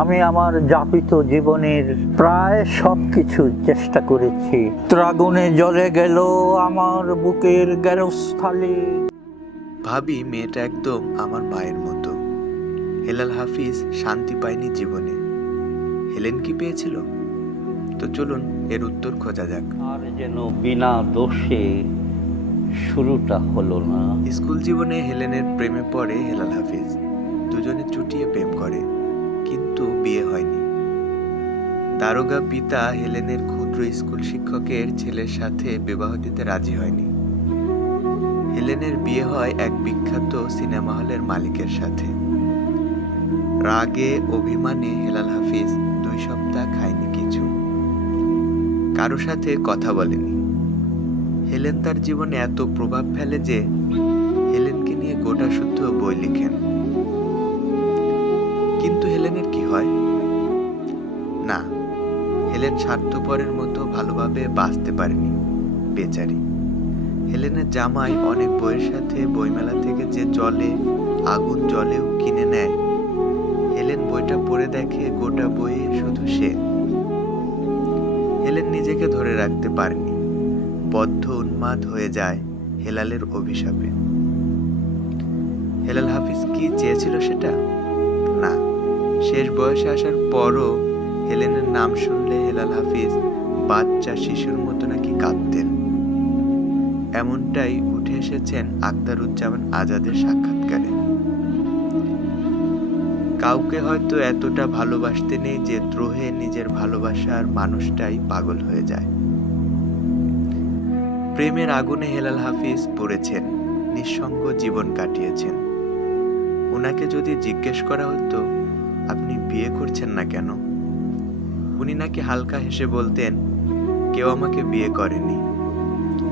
আমি আমার যাপিত জীবনের প্রায় সবকিছু চেষ্টা করেছি। আগুনে জ্বলে গেল আমার বুকের গেরস্থালি। ভাবি মেয়েটা একদম আমার মায়ের মতো। হেলাল হাফিজ শান্তি পায়নি জীবনে। হেলেন কি পেয়েছিল? তো চলুন এর উত্তর খোঁজা যাক। আর যেন বিনা দোষে শুরুটা হলো না। স্কুল জীবনে হেলেনের প্রেমে পড়ে হেলাল হাফিজ। দুজনে চুটিয়ে প্রেম করে, কিন্তু বিয়ে হয়নি। দারোগা পিতা হেলেনের ক্ষুদ্র স্কুল শিক্ষকের ছেলের সাথে বিবাহ দিতে রাজি হয়নি। হেলেনের বিয়ে হয় এক বিখ্যাত সিনেমা হলের মালিকের সাথে। রাগে অভিমানে হেলাল হাফিজ 2 সপ্তাহ খায়নি কিছু, কারো সাথে কথা বলেনি। হেলেন তার জীবনে এত প্রভাব ফেলে যে হেলেনকে নিয়ে গোটা শুদ্ধ বই লিখেন। কিন্তু হেলেনের কি হয়? না, হেলেন স্বার্থপরের মতো ভালোভাবে বাঁচতে পারেনি, বেচারি। হেলেনের জামাই অনেক বইয়ের সাথে বইমেলা থেকে যে জলে আগুন জলেও কিনে নেয়, হেলেন বইটা পড়ে দেখে গোটা বইয়ে শুধু সে। হেলেন নিজেকে ধরে রাখতে পারেনি, বদ্ধ উন্মাদ হয়ে যায় হেলালের অভিশাপে। হেলাল হাফিজ কি চেয়েছিল সেটা? না। শেষ বয়সে আসার পরও হেলেনের নাম শুনলে হেলাল হাফিজ বাচ্চা শিশুর মতো নাকি কাঁদতেন। এমনটাই উঠে এসেছেন আখতারুজ্জামান আজাদের সাক্ষাৎকারে। কাউকে হয়তো এতটা ভালোবাসতে নেই যে দ্রোহে নিজের ভালোবাসার মানুষটাই পাগল হয়ে যায়। প্রেমের আগুনে হেলাল হাফিজ পড়েছেন, নিঃসঙ্গ জীবন কাটিয়েছেন। ওনাকে যদি জিজ্ঞেস করা হতো, আপনি বিয়ে করছেন না কেন, উনি নাকি হালকা হেসে বলতেন, কেউ আমাকে বিয়ে করেনি।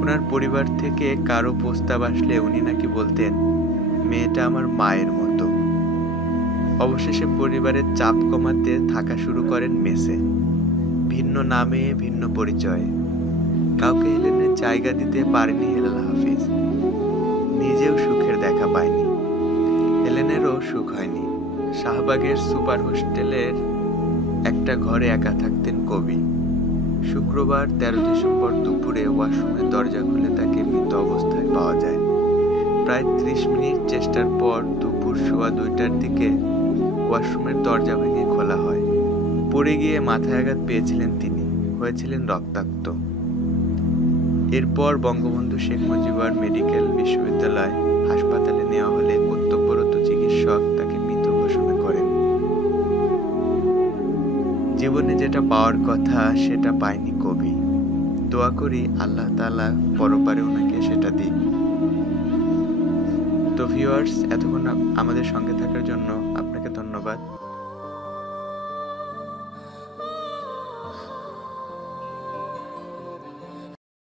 ওনার পরিবার থেকে কারো প্রস্তাব আসলে উনি নাকি বলতেন, মেয়েটা আমার মায়ের মতো। অবশেষে পরিবারের চাপ কমাতে থাকা শুরু করেন মেসে, ভিন্ন নামে ভিন্ন পরিচয়ে। কাউকে হেলেনের জায়গা দিতে পারেনি হেলাল হাফিজ, নিজেও সুখের দেখা পায়নি। হেলেনেরও সুখ হয়নি। শাহবাগের সুপার হোস্টেলের একটা ঘরে একা থাকতেন কবি। শুক্রবার 13 ডিসেম্বর দুপুরে ওয়াশরুমের দরজা খুলে তাকে মৃত অবস্থায় পাওয়া যায়। প্রায় 30 মিনিট চেষ্টার পর দুপুর 2:15টার দিকে ওয়াশরুমের দরজা ভেঙে খোলা হয়। পড়ে গিয়ে মাথায় আঘাত পেয়েছিলেন তিনি, হয়েছিলেন রক্তাক্ত। এরপর বঙ্গবন্ধু শেখ মুজিবুর মেডিকেল বিশ্ববিদ্যালয় হাসপাতালে নেওয়া হলে কর্তব্যরত চিকিৎসক তাকে মৃত ঘোষণা করেন। জীবনে যেটা পাওয়ার কথা সেটা পায়নি কবি। দোয়া করি আল্লাহ তাআলা পরপারে ওনাকে সেটা দিন। তো ভিউয়ার্স, এতক্ষণ আমাদের সঙ্গে থাকার জন্য আপনাকে ধন্যবাদ।